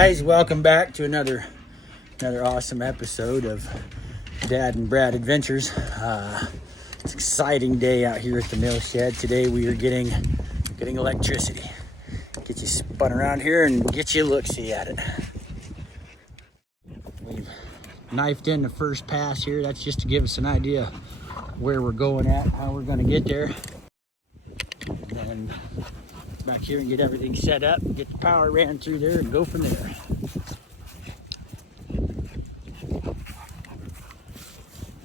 guys, welcome back to another awesome episode of Dad and Brad Adventures. It's an exciting day out here at the mill shed. Today we are getting electricity. Get you spun around here and get you a look-see at it. We've knifed in the first pass here. That's just to give us an idea where we're going at, how we're going to get there. And then back here and get everything set up, get the power ran through there and go from there.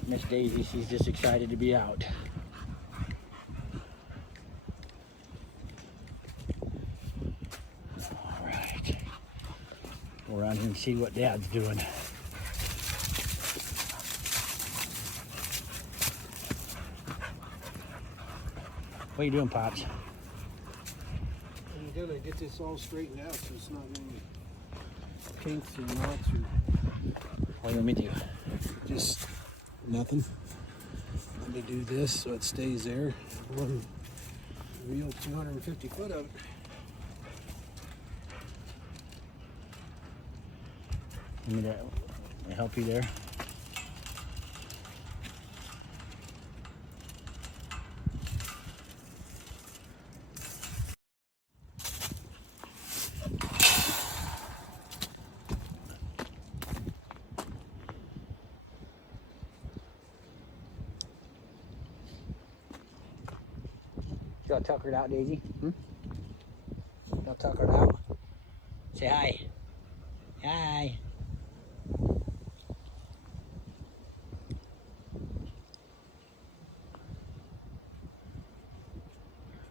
Miss Daisy, she's just excited to be out. All right, go around here and see what Dad's doing. What are you doing, Pops? I'm gonna get this all straightened out so it's not any kinks or knots or... What do you want me to do? Just nothing. Let me do this so it stays there. One real 250 foot of it. Let me help you there. Y'all tucker it out, Daisy? Y'all tucker it out? Say hi. Hi.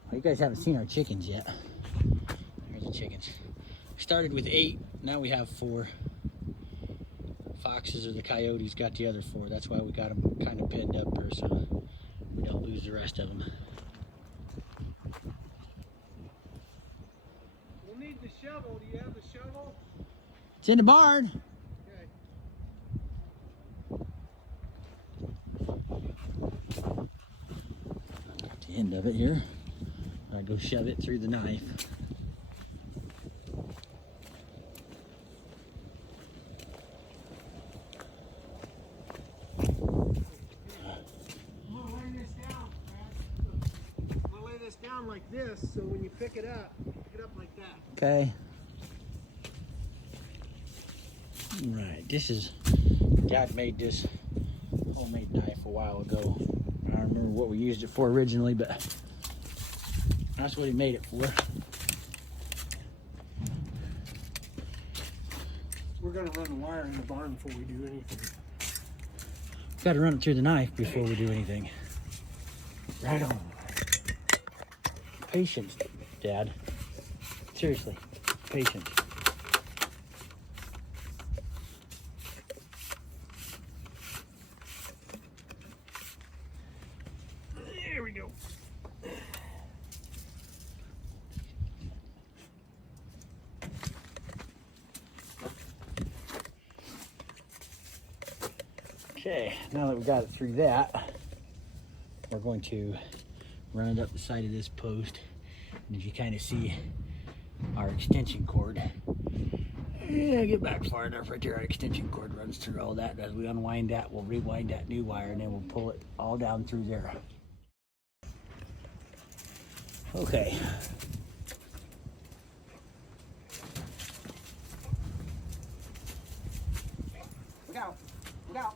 Well, you guys haven't seen our chickens yet. Here's the chickens. We started with 8, now we have 4. Foxes or the coyotes got the other 4. That's why we got them kind of pinned up here so we don't lose the rest of them. We'll need the shovel. Do you have the shovel? It's in the barn. Got the end of it here. I go shove it through the knife. Down like this, so when you pick it up like that. Okay. Right, this is, Dad made this homemade knife a while ago. I don't remember what we used it for originally, but that's what he made it for. We're gonna run the wire in the barn before we do anything. Got to run it through the knife before we do anything. Right on. Patience, Dad. Seriously, patience. There we go. Okay, now that we got it through that, we're going to run it up the side of this post. And if you kind of see our extension cord, yeah, get back far enough right there. Our extension cord runs through all that. As we unwind that, we'll rewind that new wire and then we'll pull it all down through there. Okay. Look out. Look out.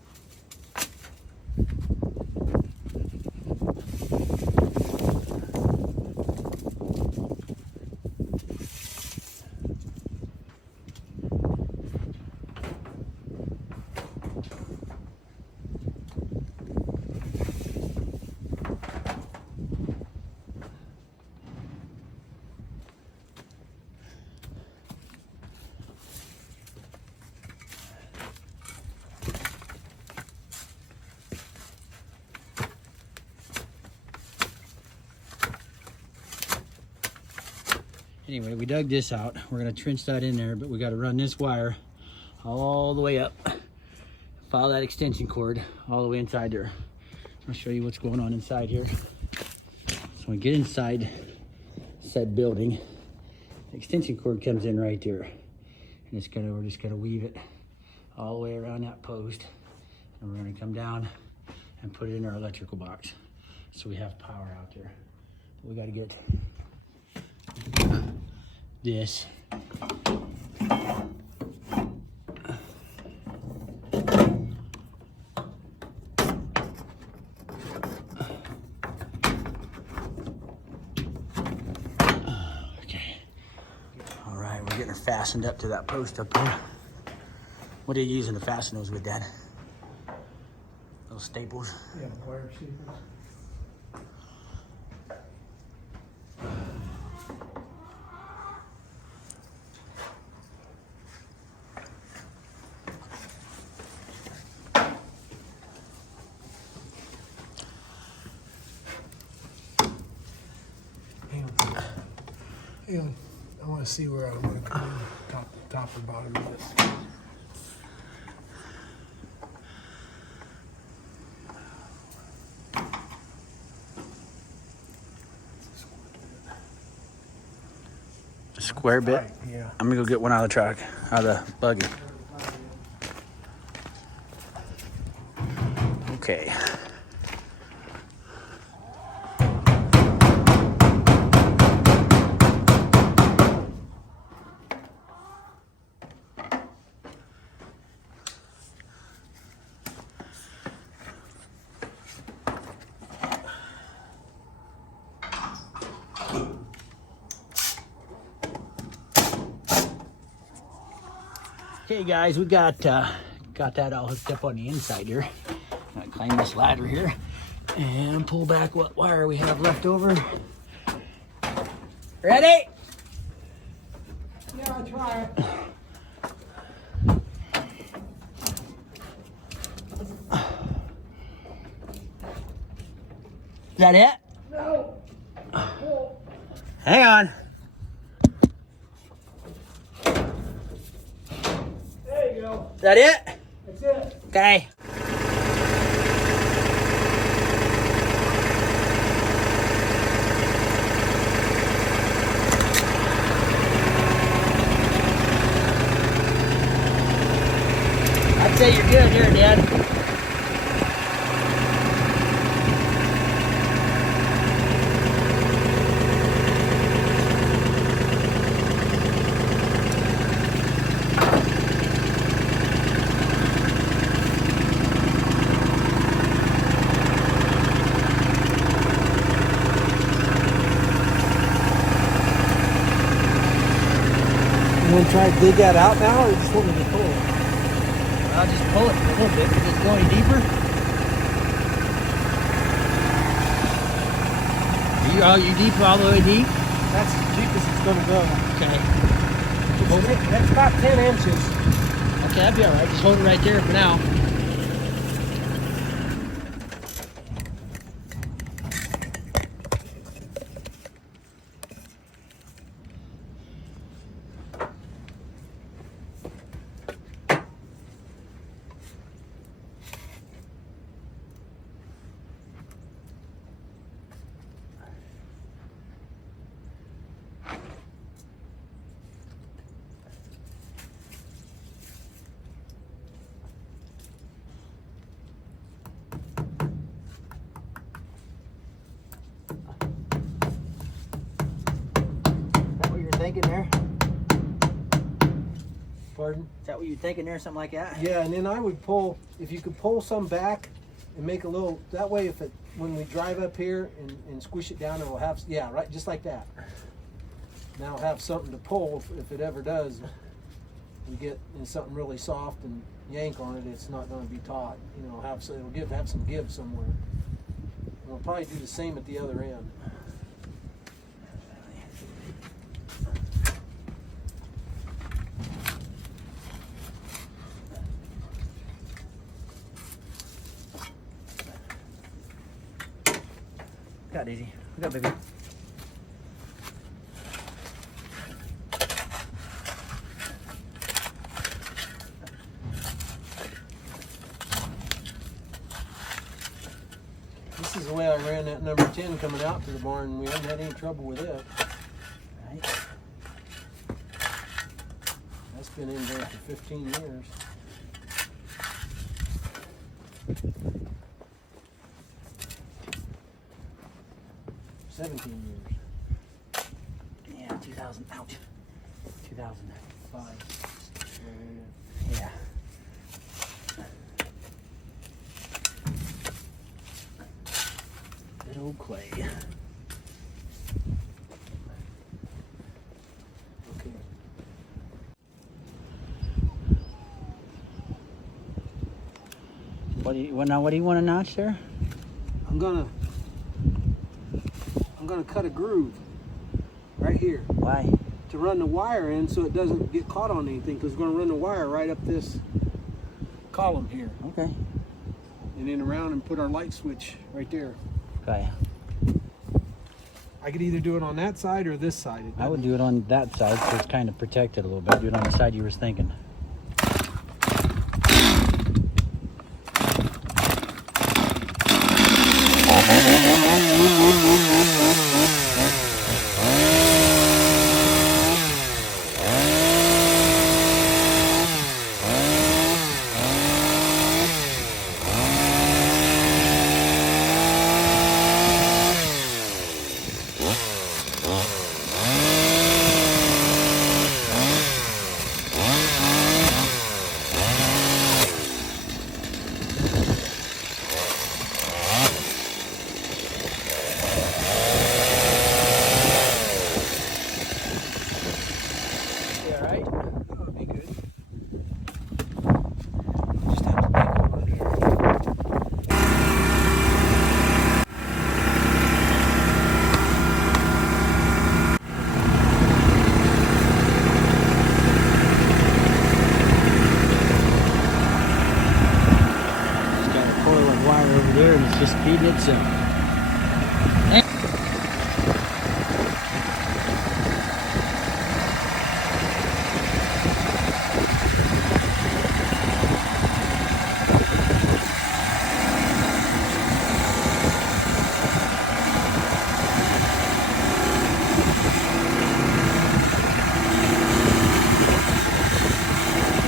Anyway, we dug this out. We're gonna trench that in there, but we gotta run this wire all the way up. Follow that extension cord all the way inside there. I'll show you what's going on inside here. So when we get inside said building, the extension cord comes in right there. And we're just gonna weave it all the way around that post. And we're gonna come down and put it in our electrical box. So we have power out there. We gotta get this. Getting her fastened up to that post up there. What are you using to fasten those with, Dad? Those staples? Yeah, wire staples. Hang on. I want to see where I want to come in, top or bottom of this. A square bit? Right, yeah. I'm gonna go get one out of the truck, out of the buggy. Okay. Okay guys, we got that all hooked up on the inside here. Gonna climb this ladder here and pull back what wire we have left over. Ready? Yeah, I'll try it. Is that it? No. Hang on. There you go. Is that it? That's it. Okay. I'd say you're good here, Dad. You want to try to dig that out now, or you just want me to pull it? I'll just pull it a little bit because it's going deeper. Are you deep all the way deep? That's as deep as it's going to go. Okay. That's about 10 inches. Okay, that'd be all right. Just hold it right there for now. Thinking there? Pardon? Is that what you're thinking there? Something like that? Yeah, and then I would pull, if you could pull some back and make a little, that way if it, when we drive up here and squish it down, it'll have, yeah, right, just like that. Now I'll have something to pull if it ever does. We get in something really soft and yank on it, it's not going to be taut. You know, have some give somewhere. And we'll probably do the same at the other end. Got Daisy. We got baby. This is the way I ran that number 10 coming out to the barn. We haven't had any trouble with it. Right. That's been in there for 15 years. $17 years. Yeah, 2000. Ouch. 2005. Yeah. Good old clay. Okay. What do you want now? What do you want to notch there? I'm gonna cut a groove right here Why? to run the wire in so it doesn't get caught on anything, because we're gonna run the wire right up this column here Okay. and then around and put our light switch right there. Okay. I could either do it on that side or this side. I would do it on that side so it's kind of protected a little bit. Do it on the side you were thinking. There and it's just feeding itself.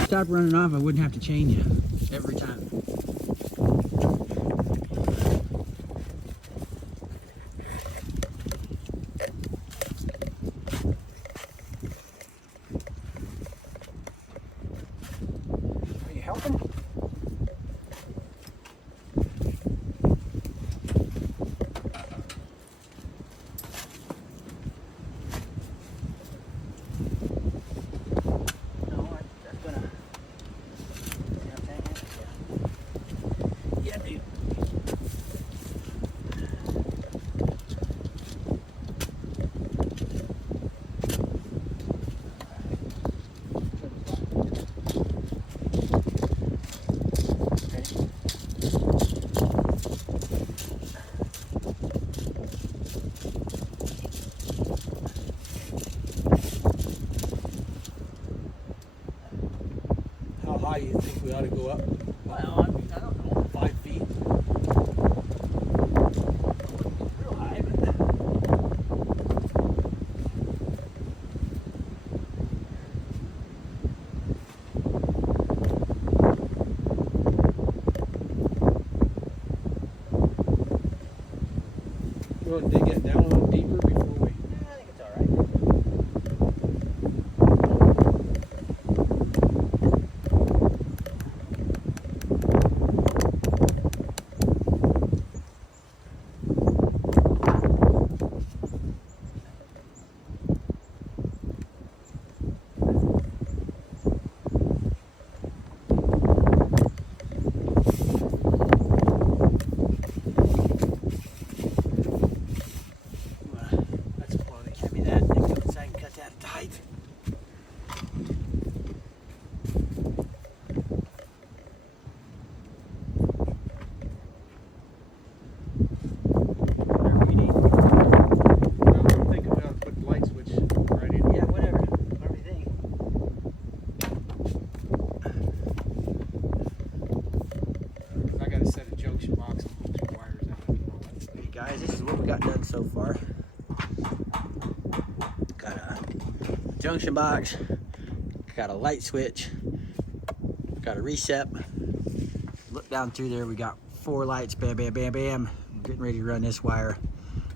Stop running off, I wouldn't have to chain you every time. How high do you think we ought to go up? Well, I mean, I don't know. 5 feet? Real high, but You want to dig it down a little deeper before we... I think it's all right. That's plenty. Hand me that nickel so I can cut that tight. Whatever we need. I'm thinking we ought to put the light switch right in. Yeah, whatever. Whatever you think. I got a set of junction box and put some wires out. Hey guys, this is what we got done so far. Got a junction box, got a light switch, got a reset. Look down through there, we got 4 lights, bam, bam, bam, bam. I'm getting ready to run this wire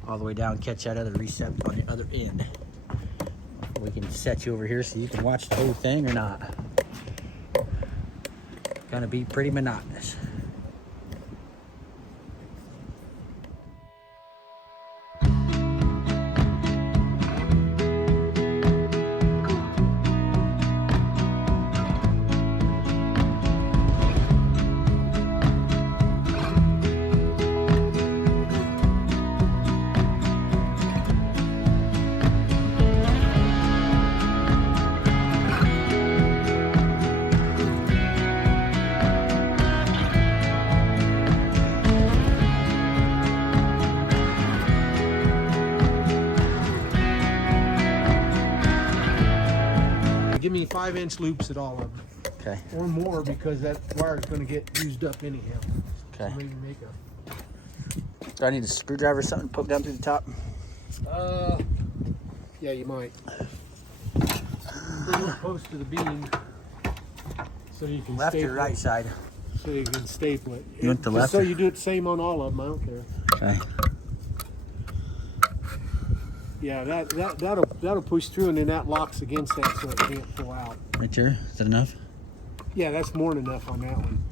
all the way down, catch that other reset on the other end. We can set you over here so you can watch the whole thing or not. Gonna be pretty monotonous. Give me 5-inch loops at all of them, Okay, or more, because that wire is going to get used up anyhow. okay. Maybe make Do I need a screwdriver or something poke down through the top? yeah, you might. Bring it close to the beam so you can Left or staple right it, side? so you can staple it. You want the Just left so or- you do it the same on all of them. I don't care. Okay. Yeah, that'll push through, and then that locks against that so it can't pull out. Right there, is that enough? Yeah, that's more than enough on that one.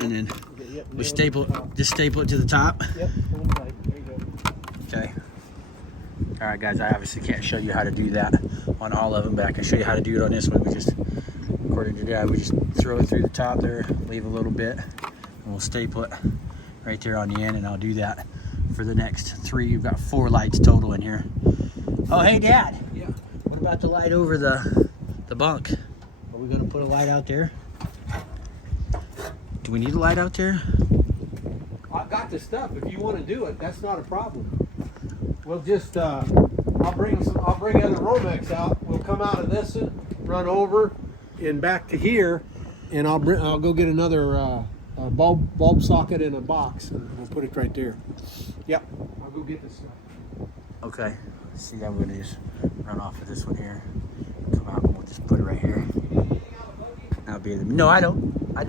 And then Yep, we nailed staple it. it, just staple it to the top. Yep, hold tight. There you go. Okay. All right, guys, I obviously can't show you how to do that on all of them, but I can show you how to do it on this one. We just, according to Dad, we just throw it through the top there, leave a little bit, and we'll staple it right there on the end, and I'll do that for the next 3. You've got 4 lights total in here. Oh, hey, Dad. Yeah. What about the light over the bunk? Are we gonna put a light out there? Do we need a light out there? I've got the stuff. If you want to do it, that's not a problem. We'll just I'll bring other Romex out. We'll come out of this, run over, and back to here, and I'll go get another a bulb socket in a box, and we'll put it right there. Yep. I'll go get this stuff. Okay. See, I'm gonna just run off of this one here. Come out and we'll just put it right here. That'll be the, no, I don't. And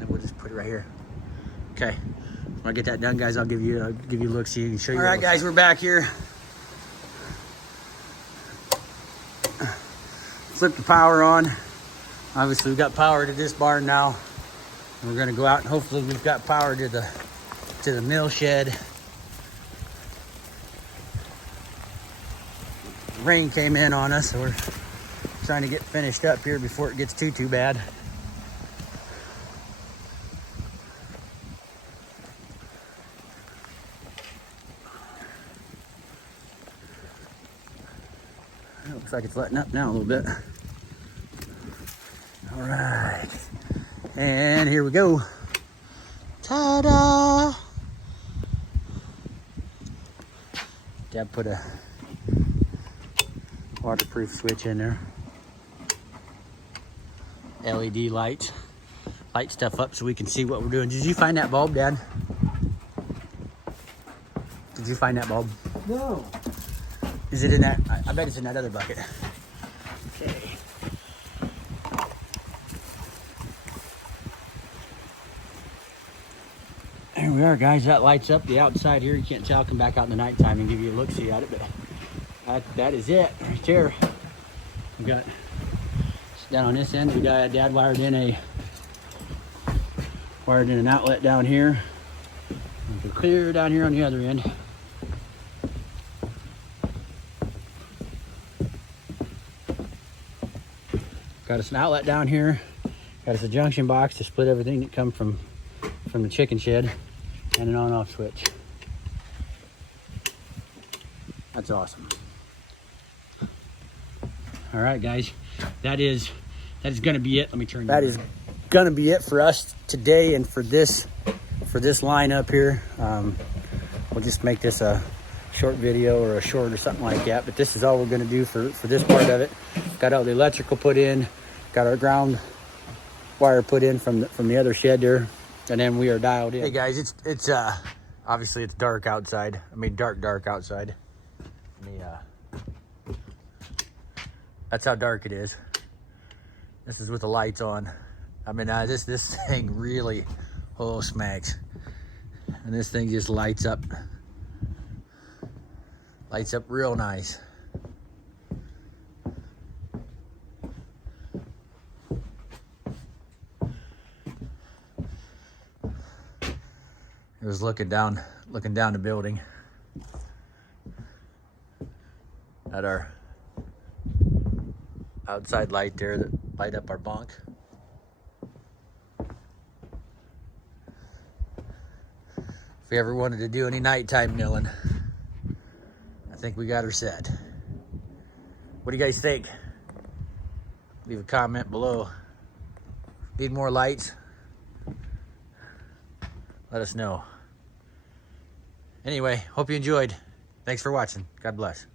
then we'll just put it right here. Okay. When I get that done, guys, I'll give you a look, see and show you. All right, guys, we're back here. Flip the power on. Obviously, we've got power to this barn now. We're gonna go out and hopefully we've got power to the mill shed. Rain came in on us, so we're trying to get finished up here before it gets too bad. It looks like it's letting up now a little bit. All right, and here we go. Ta-da! Dad put a waterproof switch in there. LED lights. Light stuff up so we can see what we're doing. Did you find that bulb, Dad? Did you find that bulb? No. Is it in that? I bet it's in that other bucket. Okay. There we are, guys. That lights up the outside here. You can't tell. I'll come back out in the nighttime and give you a look-see at it, but that is it right there. We got down on this end. We got Dad wired in an outlet down here. And clear down here on the other end. Got us an outlet down here. Got us a junction box to split everything that come from the chicken shed, and an on-off switch. That's awesome. All right, guys, that is going to be it. Let me turn. That is going to be it for us today, and for this line up here. We'll just make this a short video or a short or something like that. But this is all we're going to do for this part of it. Got all the electrical put in. Got our ground wire put in from the other shed there, and then we are dialed in. Hey guys, it's obviously it's dark outside. I mean dark outside. Let me That's how dark it is. This is with the lights on. I mean, this thing really, oh, smacks. And this thing just lights up. Lights up real nice. It was looking down the building at our outside light there that light up our bunk. If we ever wanted to do any nighttime milling, I think we got her set. What do you guys think? Leave a comment below. Need more lights? Let us know. Anyway, hope you enjoyed. Thanks for watching. God bless.